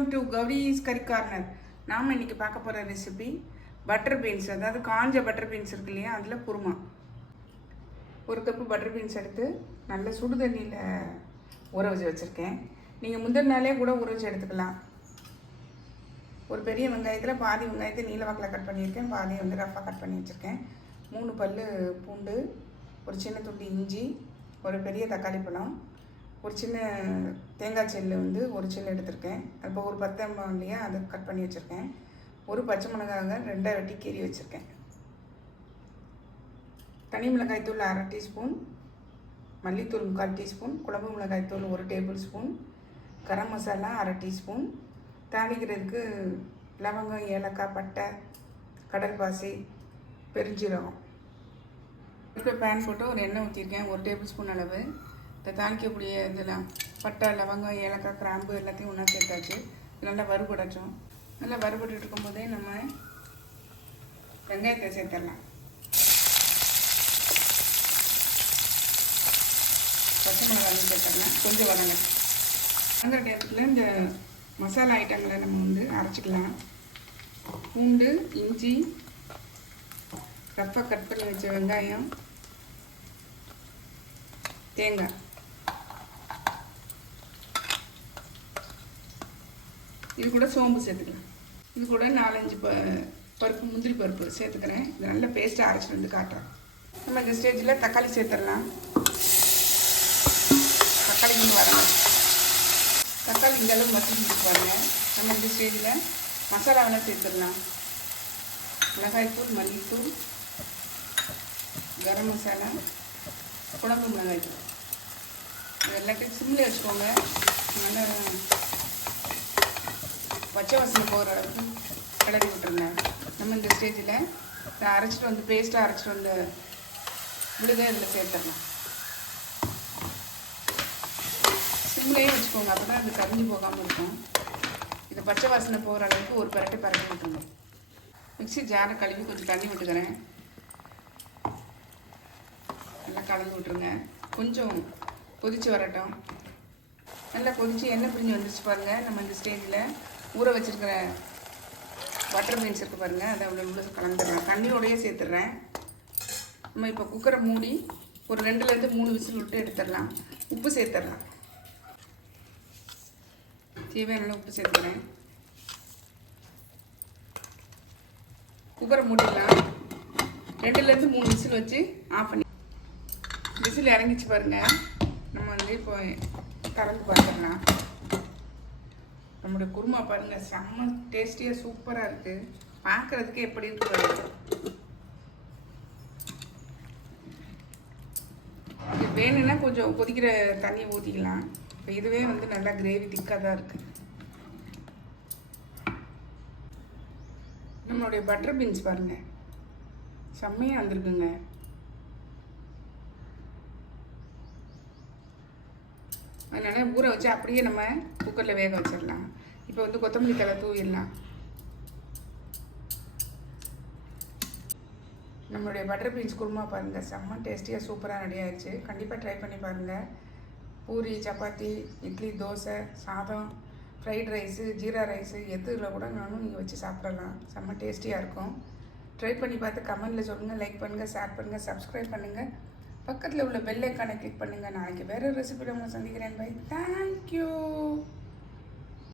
Welcome to Gowri's கறி corner. நாம் இன்றைக்கி பார்க்க போகிற ரெசிபி பட்டர் பீன்ஸ், அதாவது காஞ்ச பட்டர் பீன்ஸ் இருக்கு இல்லையா, அதில் குருமா. ஒரு கப்பு பட்டர் பீன்ஸ் எடுத்து நல்ல சுடு தண்ணியில் ஊற வச்சு வச்சுருக்கேன். நீங்கள் முந்தின நாளே கூட ஊற வச்சு எடுத்துக்கலாம். ஒரு பெரிய வெங்காயத்தில் பாதி வெங்காயத்தை நீல வாக்கில் கட் பண்ணியிருக்கேன், பாதியை வந்து ரஃபாக கட் பண்ணி வச்சுருக்கேன். 3 பல் பூண்டு, ஒரு சின்ன துண்டு இஞ்சி, ஒரு பெரிய தக்காளி பழம், ஒரு சின்ன தேங்காய் செல்லு வந்து ஒரு சில்லு எடுத்திருக்கேன். அப்போ ஒரு பத்தம்பம் இல்லையா, அதை கட் பண்ணி வச்சுருக்கேன். ஒரு பச்சை மிளகாங்க 2 வெட்டி கீறி வச்சுருக்கேன். தனி மிளகாய்த்தூள் 1/2 டீஸ்பூன், மல்லித்தூள் 3/4 டீஸ்பூன், குழம்பு மிளகாய்த்தூள் 1 table spoon, garam masala 1/2 teaspoon, தாளிக்கிறதுக்கு லவங்கம், ஏலக்காய், பட்டை, கடல்பாசி, பெருஞ்சீரகம். இப்போ பேன் போட்டு ஒரு எண்ணெய் ஊற்றிருக்கேன், 1 டேபிள் ஸ்பூன் அளவு. இந்த தாளிக்கக்கூடிய இதெல்லாம் பட்டை, லவங்கம், ஏலக்காய், கிராம்பு எல்லாத்தையும் ஒன்றா சேர்த்தாச்சு. நல்லா வறுபடட்டும். நல்லா வறுபட்டு இருக்கும்போதே நம்ம வெங்காயத்தை சேர்த்துடலாம். பச்சை மிளகாயும் சேர்த்துடலாம். கொஞ்சம் வதங்குற டேரத்தில் இந்த மசாலா ஐட்டங்களை நம்ம வந்து அரைச்சிக்கலாம். பூண்டு, இஞ்சி, ரஃபாக கட் பண்ணி வச்ச வெங்காயம், தேங்காய், இது கூட சோம்பு சேர்த்துக்கலாம். இது கூட 4-5 பருப்பு, முந்திரி பருப்பு சேர்த்துக்கிறேன். இது நல்ல பேஸ்ட்டாக அரைச்சிட்டு வந்து காட்டுறேன். நம்ம இந்த ஸ்டேஜில் தக்காளி சேர்த்துடலாம். தக்காளி கொஞ்சம் வரணும். தக்காளி இந்த அளவு மசிச்சு பாருங்க. நம்ம இந்த ஸ்டேஜில் மசாலாவெல்லாம் சேர்த்துடலாம். மிளகாய்த்தூள், மல்லித்தூள், கரம் மசாலா, குழம்பு மிளகாய்த்தூள், இது எல்லாத்தையும் சிம்மில் வச்சுக்கோங்க. நல்லா பச்சை வாசனை போகிற அளவுக்கு கிளறி விட்டுருங்க. நம்ம இந்த ஸ்டேஜில் இதை அரைச்சிட்டு வந்து பேஸ்ட்டாக அரைச்சிட்டு வந்து விழுதை இதில் சேர்த்துடலாம். சிம்லேயே வச்சுக்கோங்க, அப்போ தான் அது கரிஞ்சு போகாமல் இருக்கும். இது பச்சை வாசனை போகிற அளவுக்கு ஒரு பரட்டி விட்டுருங்க. மிக்ஸி ஜாரை கழுவி கொஞ்சம் தண்ணி விட்டுக்கிறேன். நல்லா கலந்து விட்டுருங்க. கொஞ்சம் கொதித்து வரட்டும். நல்லா கொதித்து எண்ணெய் பிரிஞ்சு வந்துச்சு பாருங்கள். நம்ம இந்த ஸ்டேஜில் ஊற வச்சுருக்கிற பட்டர் பீன்ஸ் இருக்குது பாருங்கள், அதை அவ்வளோ உள்ள கலந்துடுறேன். தண்ணியோடையே சேர்த்துட்றேன். நம்ம இப்போ குக்கரை மூடி ஒரு 2-3 விசில் விட்டு எடுத்துடலாம். உப்பு சேர்த்துடலாம். தேவையான உப்பு சேர்த்துக்கிறேன். குக்கரை மூடிடலாம். 2-3 விசில் வச்சு ஆஃப் பண்ணி, விசில் இறங்கிச்சு பாருங்கள். நம்ம வந்து இப்போ கலந்து பார்த்துடலாம். நம்மளுடைய குருமா பாருங்கள், செம்ம டேஸ்டியாக சூப்பராக இருக்குது. பார்க்குறதுக்கு எப்படி இருக்குது. இது வேணும்னா கொஞ்சம் கொதிக்கிற தண்ணியை ஊற்றிக்கலாம். இப்போ இதுவே வந்து நல்லா கிரேவி திக்காக தான் இருக்குது. நம்மளுடைய பட்டர் பீன்ஸ் பாருங்கள், செம்மையாக வந்திருக்குங்க. அதனால் ஊற வச்சு அப்படியே நம்ம குக்கரில் வேக வச்சிடலாம். இப்போ வந்து கொத்தமல்லி தழை தூவிடலாம். நம்மளுடைய பட்டர் பீன்ஸ் குருமா பாருங்கள், செம்ம டேஸ்டியாக சூப்பராக ரெடி ஆயிடுச்சு. கண்டிப்பாக ட்ரை பண்ணி பாருங்கள். பூரி, சப்பாத்தி, இட்லி, தோசை, சாதம், ஃப்ரைட் ரைஸு, ஜீரா ரைஸு எதுல கூட நானும் நீங்கள் வச்சு சாப்பிடலாம். செம்ம டேஸ்டியாக இருக்கும். ட்ரை பண்ணி பார்த்து கமெண்டில் சொல்லுங்கள். லைக் பண்ணுங்கள், ஷேர் பண்ணுங்கள், சப்ஸ்கிரைப் பண்ணுங்கள். பக்கத்தில் உள்ள பெல் ஐக்கானை கிளிக் பண்ணுங்கள். நாளைக்கு வேறு ரெசிபியில் உங்களை சந்திக்கிறேன். பை. தேங்க்யூ.